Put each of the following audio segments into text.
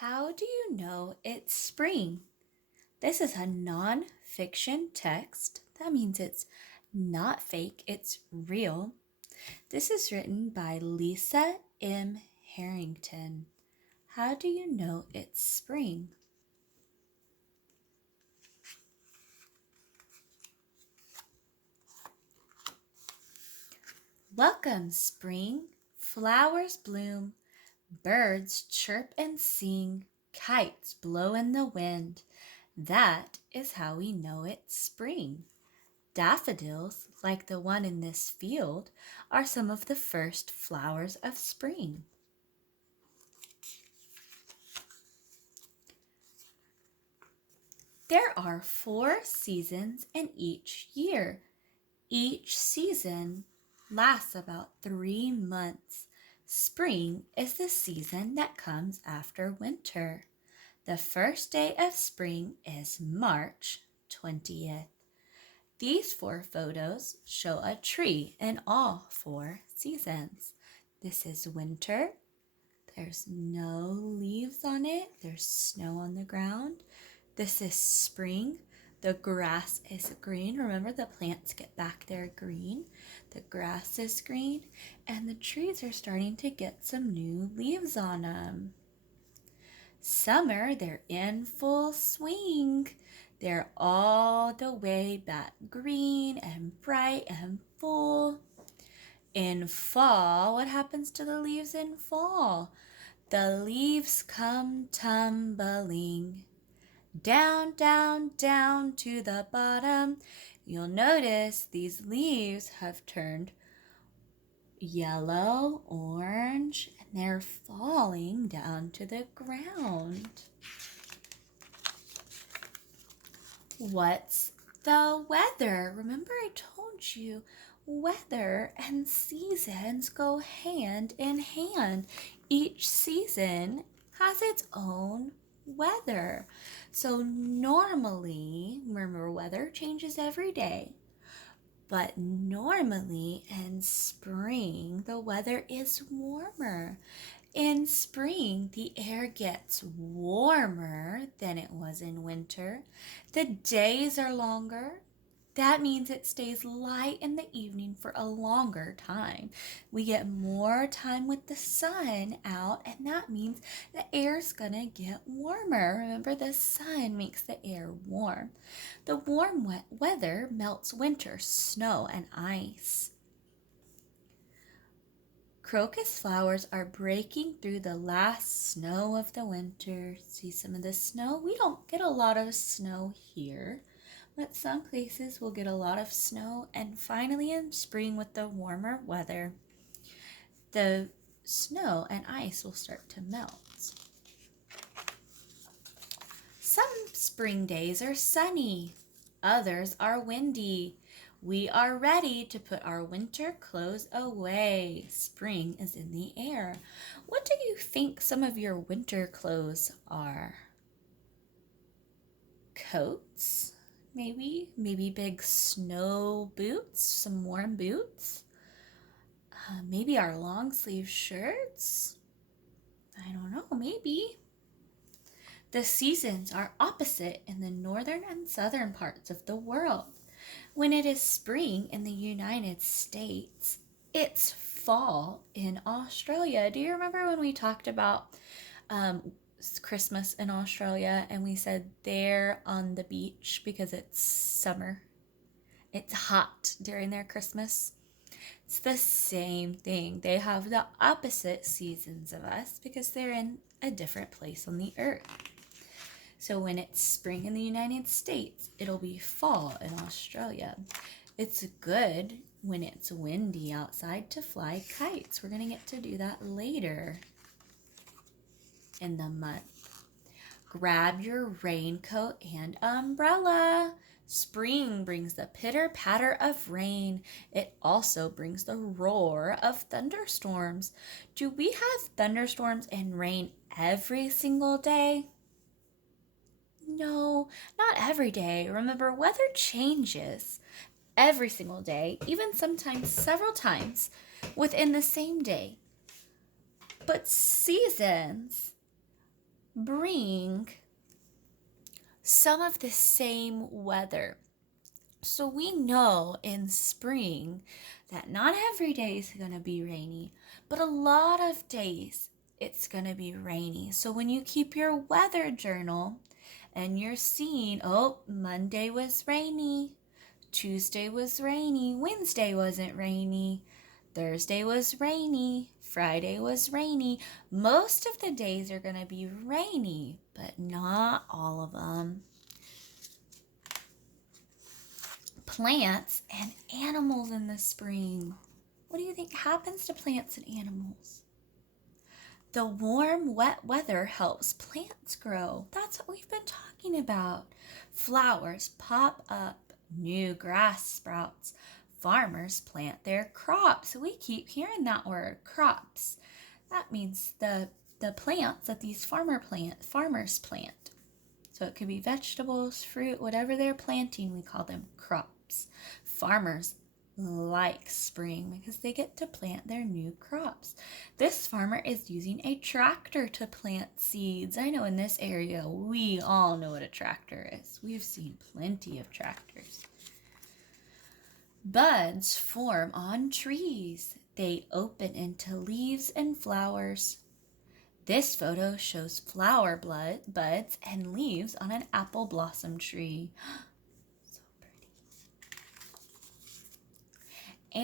How do you know it's spring? This is a non-fiction text. That means it's not fake, it's real. This is written by Lisa M. Harrington. How do you know it's spring? Welcome, spring. Flowers bloom, birds chirp and sing, kites blow in the wind. That is how we know it's spring. Daffodils, like the one in this field, are some of the first flowers of spring. There are 4 seasons in each year. Each season lasts about 3 months. Spring is the season that comes after winter. The first day of spring is March 20th. These 4 photos show a tree in all 4 seasons. This is winter. There's no leaves on it. There's snow on the ground. This is spring. The grass is green. Remember, the plants get back there green. The grass is green, and the trees are starting to get some new leaves on them. Summer, they're in full swing. They're all the way back green and bright and full. In fall, what happens to the leaves in fall? The leaves come tumbling down, down, down to the bottom. You'll notice these leaves have turned yellow, orange, and they're falling down to the ground. What's the weather? Remember, I told you weather and seasons go hand in hand. Each season has its own weather. So normally, remember, weather changes every day. But normally in spring, the weather is warmer. In spring, the air gets warmer than it was in winter. The days are longer. That means it stays light in the evening for a longer time. We get more time with the sun out, and that means the air's gonna get warmer. Remember, the sun makes the air warm. The warm, wet weather melts winter snow and ice. Crocus flowers are breaking through the last snow of the winter. See some of the snow? We don't get a lot of snow here, but some places will get a lot of snow. And finally in spring, with the warmer weather, the snow and ice will start to melt. Some spring days are sunny, others are windy. We are ready to put our winter clothes away. Spring is in the air. What do you think some of your winter clothes are? Coats, maybe big snow boots, some warm boots. Maybe our long sleeve shirts. I don't know, maybe. The seasons are opposite in the northern and southern parts of the world. When it is spring in the United States, it's fall in Australia. Do you remember when we talked about Christmas in Australia and we said they're on the beach because it's summer? It's hot during their Christmas. It's the same thing. They have the opposite seasons of us because they're in a different place on the earth. So when it's spring in the United States, it'll be fall in Australia. It's good when it's windy outside to fly kites. We're going to get to do that later in the month. Grab your raincoat and umbrella. Spring brings the pitter-patter of rain. It also brings the roar of thunderstorms. Do we have thunderstorms and rain every single day? No, not every day. Remember, weather changes every single day, even sometimes several times within the same day. But seasons, bring some of the same weather. So we know in spring that not every day is going to be rainy, but a lot of days it's going to be rainy. So when you keep your weather journal and you're seeing, oh, Monday was rainy, Tuesday was rainy, Wednesday wasn't rainy, Thursday was rainy, Friday was rainy. Most of the days are going to be rainy, but not all of them. Plants and animals in the spring. What do you think happens to plants and animals? The warm, wet weather helps plants grow. That's what we've been talking about. Flowers pop up, new grass sprouts. Farmers plant their crops. We keep hearing that word, crops. That means the plants that these farmers plant. So it could be vegetables, fruit, whatever they're planting, we call them crops. Farmers like spring because they get to plant their new crops. This farmer is using a tractor to plant seeds. I know in this area, we all know what a tractor is. We've seen plenty of tractors. Buds form on trees. They open into leaves and flowers. This photo shows flower buds and leaves on an apple blossom tree. So pretty.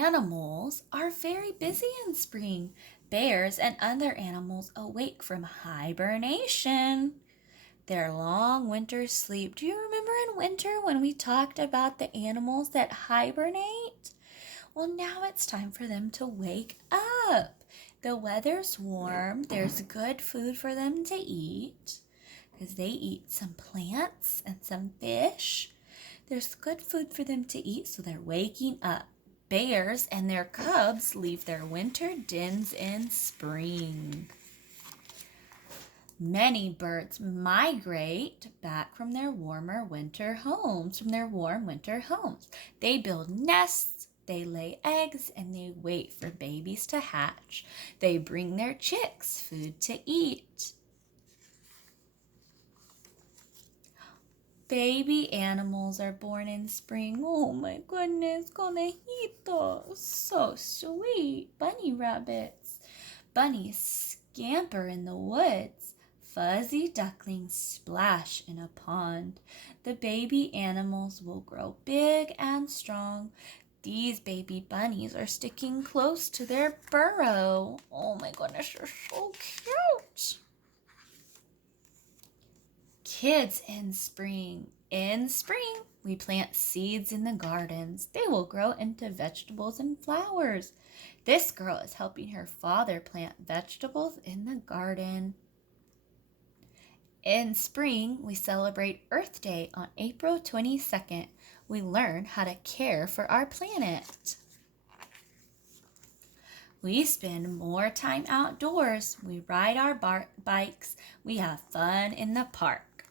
Animals are very busy in spring. Bears and other animals awake from hibernation. Their long winter sleep. Do you remember in winter when we talked about the animals that hibernate? Well, now it's time for them to wake up. The weather's warm. There's good food for them to eat because they eat some plants and some fish. There's good food for them to eat, so they're waking up. Bears and their cubs leave their winter dens in spring. Many birds migrate back from their warm winter homes. They build nests, they lay eggs, and they wait for babies to hatch. They bring their chicks food to eat. Baby animals are born in spring. Oh my goodness, conejitos, so sweet. Bunny rabbits. Bunnies scamper in the woods. Fuzzy ducklings splash in a pond. The baby animals will grow big and strong. These baby bunnies are sticking close to their burrow. Oh my goodness, they're so cute. Kids in spring. In spring, we plant seeds in the gardens. They will grow into vegetables and flowers. This girl is helping her father plant vegetables in the garden. In spring, we celebrate Earth Day on April 22nd. We learn how to care for our planet. We spend more time outdoors. We ride our bikes. We have fun in the park.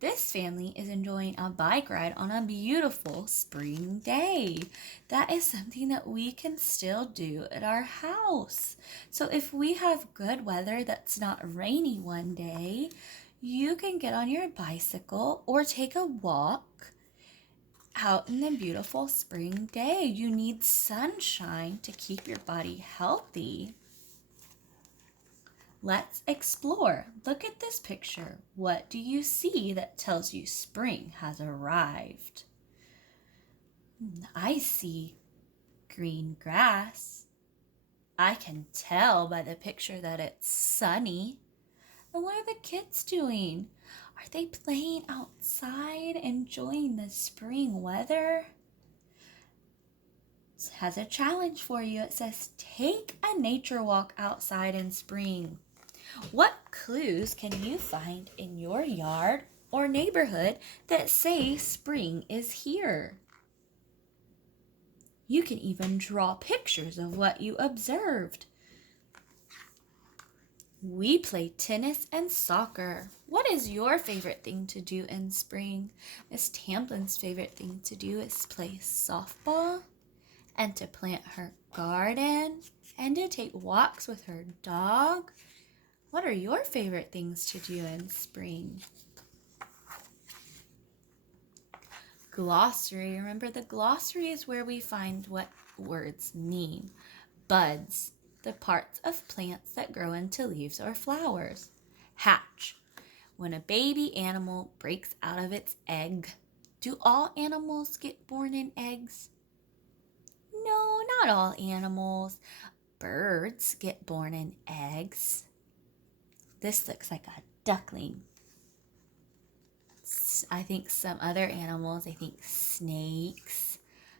This family is enjoying a bike ride on a beautiful spring day. That is something that we can still do at our house. So if we have good weather that's not rainy one day, you can get on your bicycle or take a walk out in the beautiful spring day. You need sunshine to keep your body healthy. Let's explore. Look at this picture. What do you see that tells you spring has arrived? I see green grass. I can tell by the picture that it's sunny. And what are the kids doing? Are they playing outside, enjoying the spring weather? It has a challenge for you. It says, take a nature walk outside in spring. What clues can you find in your yard or neighborhood that say spring is here? You can even draw pictures of what you observed. We play tennis and soccer. What is your favorite thing to do in spring? Miss Tamplen's favorite thing to do is play softball and to plant her garden and to take walks with her dog. What are your favorite things to do in spring? Glossary. Remember, the glossary is where we find what words mean. Buds, the parts of plants that grow into leaves or flowers. Hatch, when a baby animal breaks out of its egg. Do all animals get born in eggs? No, not all animals. Birds get born in eggs. This looks like a duckling. I think some other animals, I think snakes,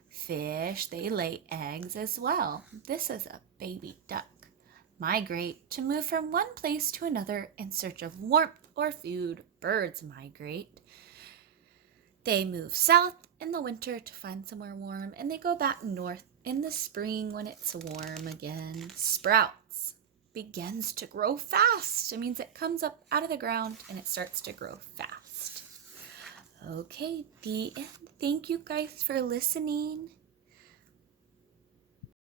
fish, they lay eggs as well. This is a baby duck. Migrate, to move from one place to another in search of warmth or food. Birds migrate. They move south in the winter to find somewhere warm, and they go back north in the spring when it's warm again. Sprouts, begins to grow fast. It means it comes up out of the ground and it starts to grow fast. Okay, the end. Thank you guys for listening.